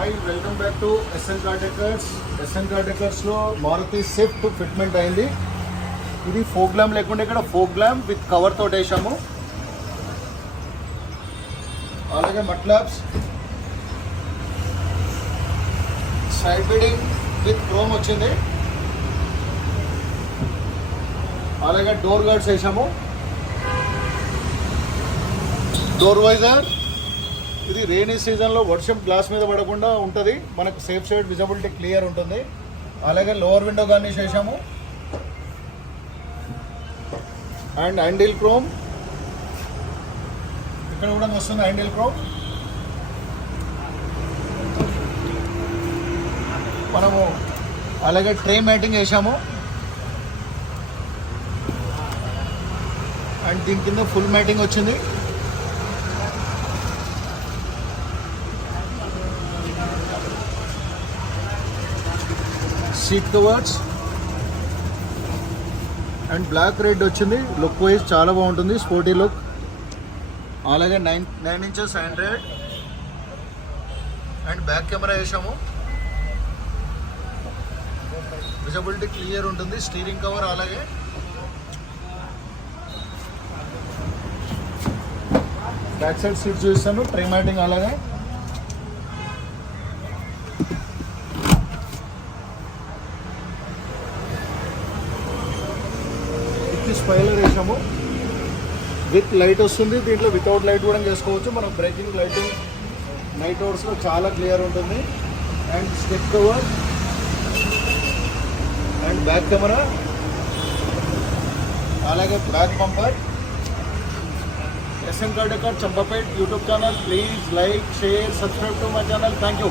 Hi welcome back to SN car decors. SN car డెకర్స్లో Maruti Swift fitment అయింది. ఇది folk glam లేకుండా ఇక్కడ ఫోక్ గ్లామ్ విత్ కవర్ తోటి వేసాము. అలాగే మట్లాబ్స్ సైడ్ బీడింగ్ విత్ క్రోమ్ వచ్చింది. అలాగే డోర్ గార్డ్స్ వేసాము. డోర్ వైజర్ ఇది రెయినీ సీజన్లో వర్షం గ్లాస్ మీద పడకుండా ఉంటుంది, మనకు సేఫ్ సైడ్ విజిబిలిటీ క్లియర్ ఉంటుంది. అలాగే లోవర్ విండో గార్నిష్ వేసాము. అండ్ హ్యాండిల్ క్రోమ్ ఇక్కడ కూడా వస్తుంది. హ్యాండిల్ క్రోమ్ మనము అలాగే ట్రే మ్యాటింగ్ వేసాము. అండ్ దీని కింద ఫుల్ మ్యాటింగ్ వచ్చింది. Seat covers and black red వచ్చింది. లుక్ వైజ్ చాలా బాగుంటుంది, స్పోర్టీ లుక్. అలాగే 9 inches android and back camera వేసాము. విజిబిలిటీ క్లియర్ ఉంటుంది. స్టీరింగ్ కవర్ అలాగే బ్యాక్ సైడ్ సీట్ చూపిస్తాను. ట్రే మ్యాటింగ్ అలాగే స్పైలర్ వేసాము. విత్ లైట్ వస్తుంది. దీంట్లో వితౌట్ లైట్ కూడా చేసుకోవచ్చు. మనం బ్రేకింగ్ లైటింగ్ నైట్ అవర్స్లో చాలా క్లియర్ ఉంటుంది. And step cover and back camera అలాగే back bumper. SN car decor Champapet YouTube channel. Please like, share, subscribe to my channel. Thank you.